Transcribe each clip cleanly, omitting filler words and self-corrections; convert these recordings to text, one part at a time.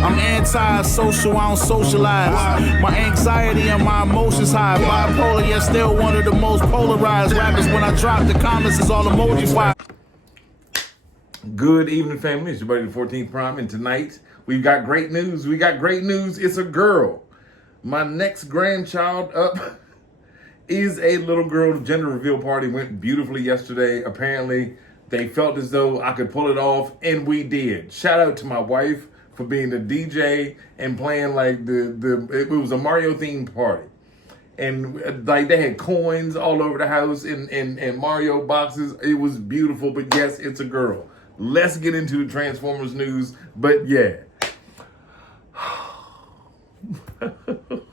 I'm anti-social, I don't socialize. My anxiety and my emotions high. Bipolar, yet still one of the most polarized rappers. When I drop the comments, it's all emoji fire. Good evening, family. It's your buddy, the 14th Prime, and tonight we've got great news. We got great news. It's a girl. My next grandchild up is a little girl. The gender reveal party went beautifully yesterday. Apparently, they felt as though I could pull it off, and we did. Shout out to my wife for being the DJ and playing like it was a Mario themed party. And like they had coins all over the house and Mario boxes. It was beautiful, but yes, it's a girl. Let's get into the Transformers news, but yeah.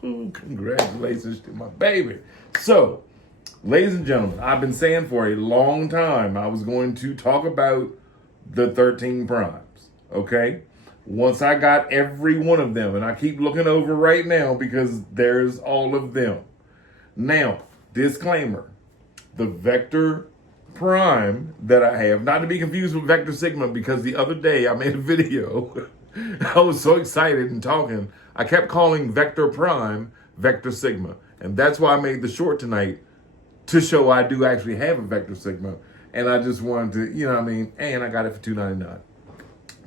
Congratulations to my baby. So, ladies and gentlemen, I've been saying for a long time I was going to talk about the 13 primes, okay? Once I got every one of them, and I keep looking over right now because there's all of them. Now, disclaimer, the Vector Prime that I have, not to be confused with Vector Sigma, because the other day I made a video. I was so excited and talking, I kept calling Vector Prime Vector Sigma. And that's why I made the short tonight, to show I do actually have a Vector Sigma. And I just wanted to, you know what I mean? And I got it for $2.99.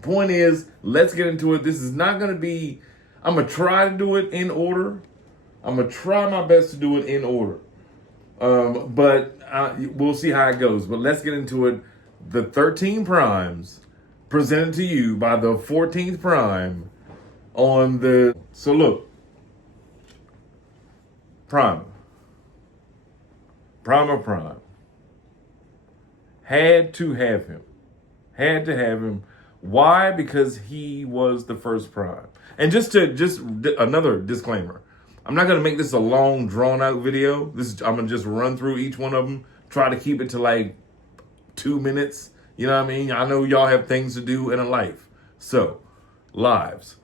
Point is, let's get into it. This is not going to be, I'm going to try to do it in order. I'm going to try my best to do it in order. But we'll see how it goes. But let's get into it. The 13 primes presented to you by the 14th prime on the... So look. Prime of Prime. Had to have him. Had to have him. Why? Because he was the first prime. And just another disclaimer. I'm not going to make this a long, drawn-out video. I'm going to just run through each one of them. Try to keep it to like 2 minutes. You know what I mean? I know y'all have things to do in a life. So, lives.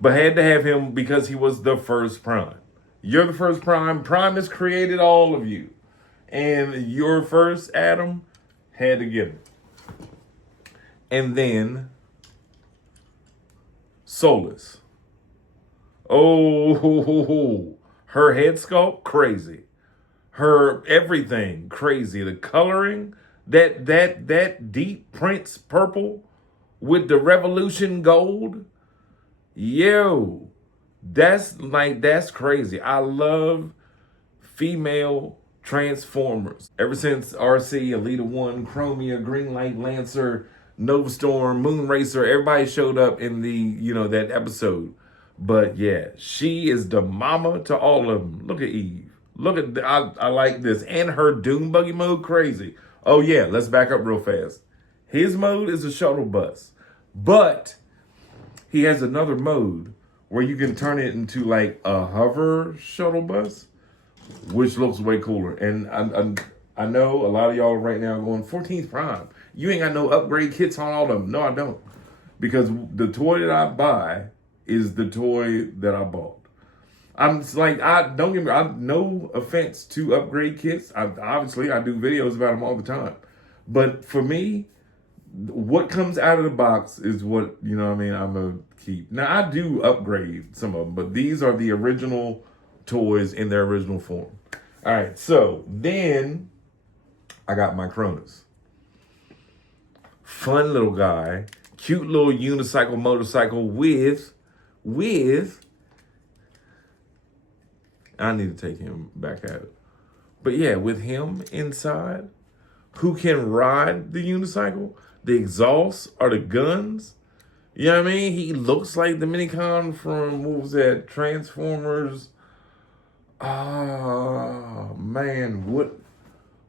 But had to have him because he was the first prime. You're the first prime. Prime has created all of you. And your first Adam had to get him. And then, Solus. Oh, her head sculpt, crazy. Her everything, crazy. The coloring, that deep Prince purple with the Revolution gold. Yo, that's crazy. I love female Transformers. Ever since RC, Elita 1, Chromia, Green Light, Lancer, Nova Storm, Moon Racer, everybody showed up in the, that episode. But yeah, she is the mama to all of them. Look at Eve. Look at, I like this. And her Doom Buggy mode, crazy. Oh yeah, let's back up real fast. His mode is a shuttle bus. But he has another mode where you can turn it into like a hover shuttle bus, which looks way cooler. And I know a lot of y'all right now going, 14th Prime. You ain't got no upgrade kits on all of them. No, I don't. Because the toy that I buy is the toy that I bought. I'm like, don't get me, no offense to upgrade kits. Obviously, I do videos about them all the time. But for me, what comes out of the box is what, I'm going to keep. Now, I do upgrade some of them, but these are the original toys in their original form. All right, so then I got my Cronus. Fun little guy, cute little unicycle motorcycle with, I need to take him back out. But yeah, with him inside, who can ride the unicycle, the exhausts or the guns. You know what I mean? He looks like the Minicon from, what was that, Transformers. Oh, man,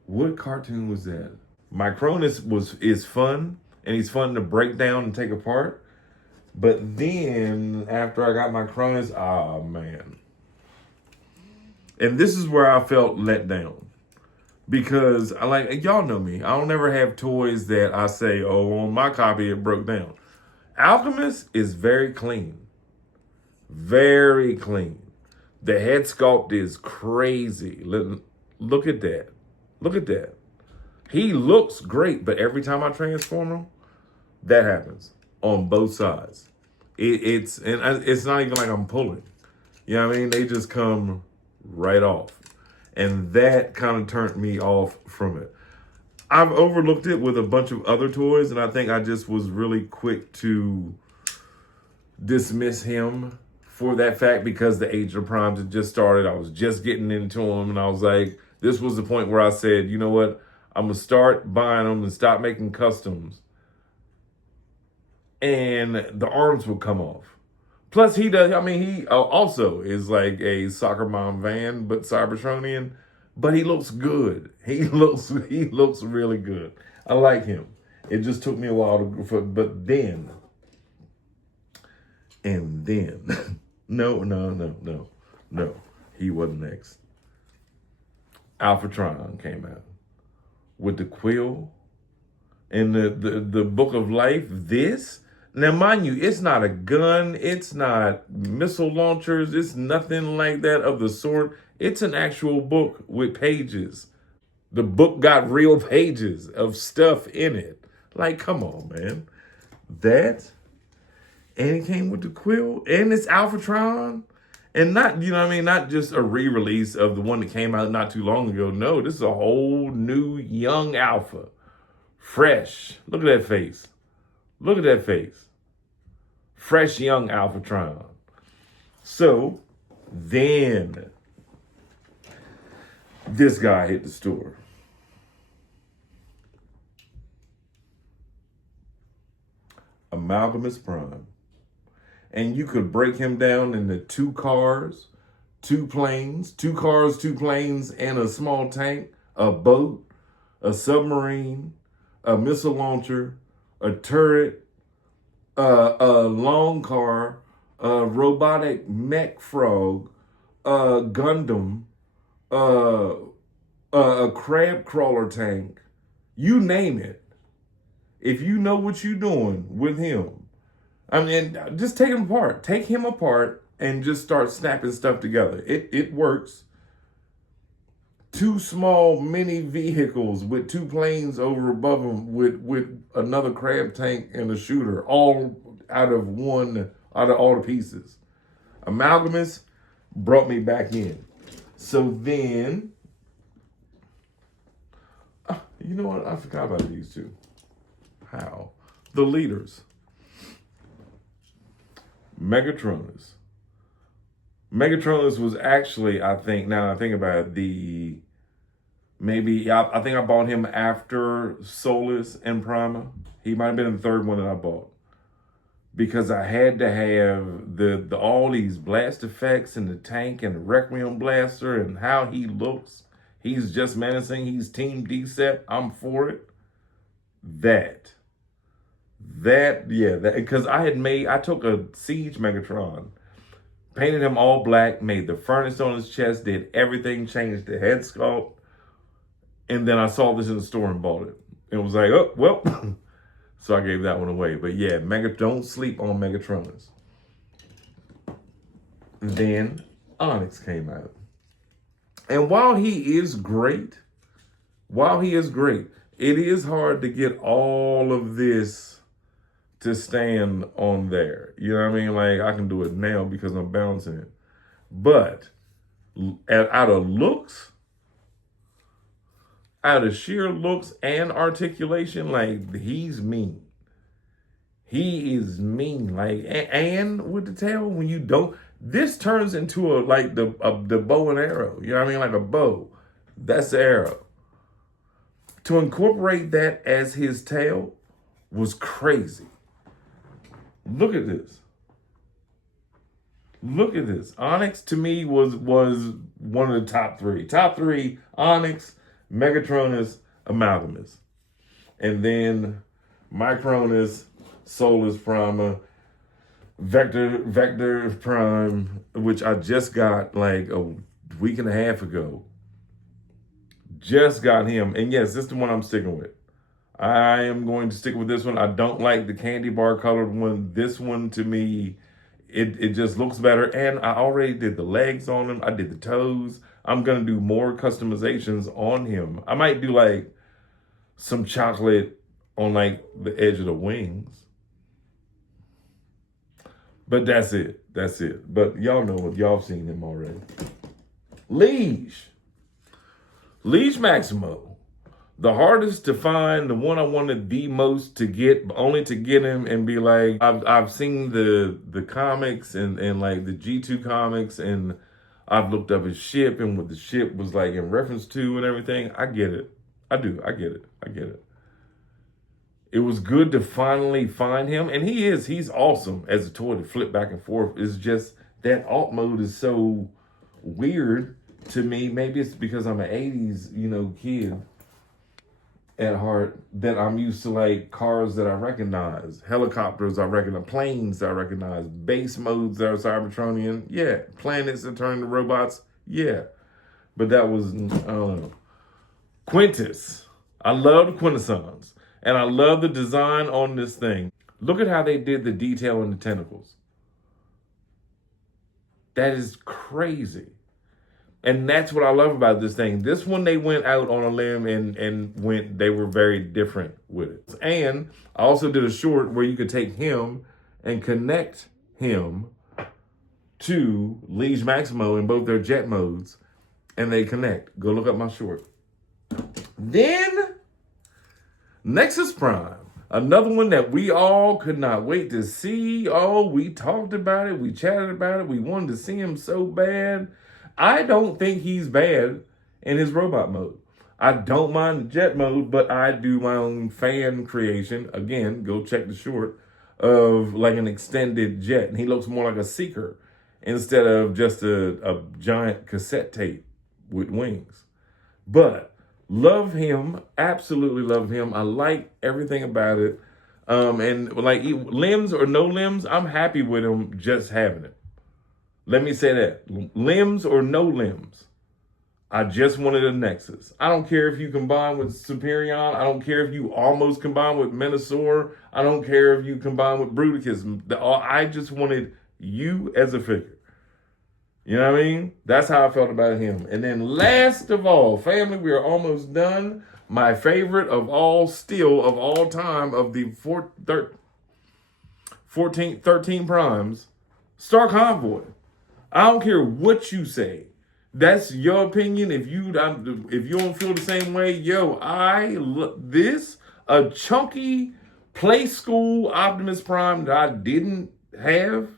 what cartoon was that? My Cronus is fun, and he's fun to break down and take apart. But then, after I got my Cronus, oh, man. And this is where I felt let down. Because, y'all know me. I don't ever have toys that I say, oh, on my copy it broke down. Alchemist is very clean. Very clean. The head sculpt is crazy. Look at that. Look at that. He looks great, but every time I transform him, that happens on both sides. It's not even like I'm pulling. You know what I mean? They just come right off. And that kind of turned me off from it. I've overlooked it with a bunch of other toys, and I think I just was really quick to dismiss him for that fact because the Age of Primes had just started. I was just getting into them, and I was like, this was the point where I said, you know what? I'm going to start buying them and stop making customs. And the arms will come off. Plus, he also is like a Soccer Mom Van, but Cybertronian. But he looks good. He looks really good. I like him. It just took me a while but then, no, he wasn't next. Alphatron came out with the quill and the Book of Life. Now, mind you, it's not a gun. It's not missile launchers. It's nothing like that of the sort. It's an actual book with pages. The book got real pages of stuff in it. Like, come on, man. And it came with the quill, and it's Alphatron. And not just a re-release of the one that came out not too long ago. No, this is a whole new young Alpha. Fresh. Look at that face. Look at that face. Fresh young Alphatron. So then this guy hit the store. Amalgamus Prime. And you could break him down into 2 cars, 2 planes, 2 cars, 2 planes, and a small tank, a boat, a submarine, a missile launcher, a turret, a long car, a robotic mech frog, a Gundam, a crab crawler tank, you name it. If you know what you're doing with him, I mean, just take him apart. Take him apart and just start snapping stuff together. It works. 2 small mini vehicles with 2 planes over above them with another crab tank and a shooter, all out of all the pieces. Amalgamus brought me back in. So then, you know what? I forgot about these 2. How? The leaders. Megatronis. Megatronis was actually, I think, now I think about it, I think I bought him after Solus and Prima. He might have been the 3rd one that I bought. Because I had to have the all these blast effects and the tank and the Requiem blaster and how he looks. He's just menacing. He's Team Decept. I'm for it. Because I took a Siege Megatron, painted him all black, made the furnace on his chest, did everything, changed the head sculpt, and then I saw this in the store and bought it. It was like, oh, well, so I gave that one away. But yeah, don't sleep on Megatronis. Then Onyx came out. And while he is great, it is hard to get all of this to stand on there. You know what I mean? Like, I can do it now because I'm balancing it. But out of sheer looks and articulation, like, he's mean. He is mean. Like, and with the tail, when you don't, this turns into the bow and arrow. You know what I mean? Like a bow. That's the arrow. To incorporate that as his tail was crazy. Look at this. Look at this. Onyx to me was one of the top 3. Top 3, Onyx, Megatronis, Amalgamus. And then Micronus, Solus Prima, Vector Prime, which I just got like a week and a half ago. Just got him. And yes, this is the one I'm sticking with. I am going to stick with this one. I don't like the candy bar colored one. This one, to me, it just looks better. And I already did the legs on him. I did the toes. I'm going to do more customizations on him. I might do like some chocolate on like the edge of the wings. But that's it. That's it. But y'all know what y'all seen him already. Liege Maximo. The hardest to find, the one I wanted the most to get, only to get him and be like, I've seen the comics and like the G2 comics, and I've looked up his ship and what the ship was like in reference to and everything. I get it. I do. I get it. It was good to finally find him, and he's awesome as a toy to flip back and forth. It's just that alt mode is so weird to me. Maybe it's because I'm an 80s, kid at heart, that I'm used to like cars that I recognize, helicopters I recognize, planes I recognize, base modes that are Cybertronian, yeah, planets that turn into robots, yeah. But that was, I don't know. Quintus. I love the Quintessons. And I love the design on this thing. Look at how they did the detail in the tentacles. That is crazy. And that's what I love about this thing. This one, they went out on a limb and they were very different with it. And I also did a short where you could take him and connect him to Liege Maximo in both their jet modes, and they connect. Go look up my short. Then Nexus Prime, another one that we all could not wait to see. Oh, we talked about it. We chatted about it. We wanted to see him so bad. I don't think he's bad in his robot mode. I don't mind the jet mode, but I do my own fan creation. Again, go check the short of like an extended jet. And he looks more like a Seeker instead of just a giant cassette tape with wings. But love him, absolutely love him. I like everything about it. And like limbs or no limbs, I'm happy with him just having it. Let me say that. Limbs or no limbs, I just wanted a Nexus. I don't care if you combine with Superion. I don't care if you almost combine with Menasor. I don't care if you combine with Bruticus. I just wanted you as a figure. You know what I mean? That's how I felt about him. And then last of all, family, we are almost done. My favorite of all time of the 13 primes, Star Convoy. I don't care what you say. That's your opinion. If you don't feel the same way, a chunky play school Optimus Prime that I didn't have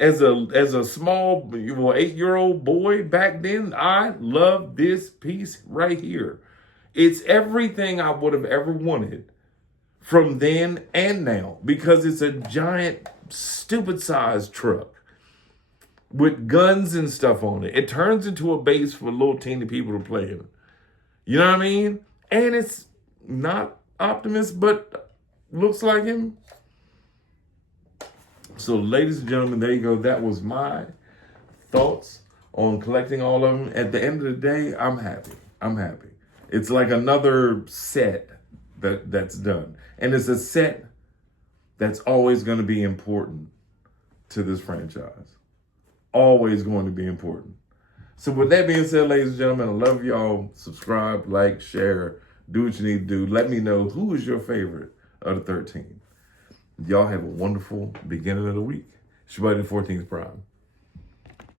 as a small 8-year-old boy back then. I love this piece right here. It's everything I would have ever wanted from then and now, because it's a giant, stupid sized truck with guns and stuff on it. It turns into a base for little teeny people to play in. You know what I mean? And it's not Optimus, but looks like him. So ladies and gentlemen, there you go. That was my thoughts on collecting all of them. At the end of the day, I'm happy. It's like another set that's done. And it's a set that's always going to be important to this franchise. Always going to be important. So with that being said, ladies and gentlemen, I love y'all. Subscribe, like, share, do what you need to do. Let me know who is your favorite of the 13. Y'all have a wonderful beginning of the week. It's your buddy, the 14th Prime.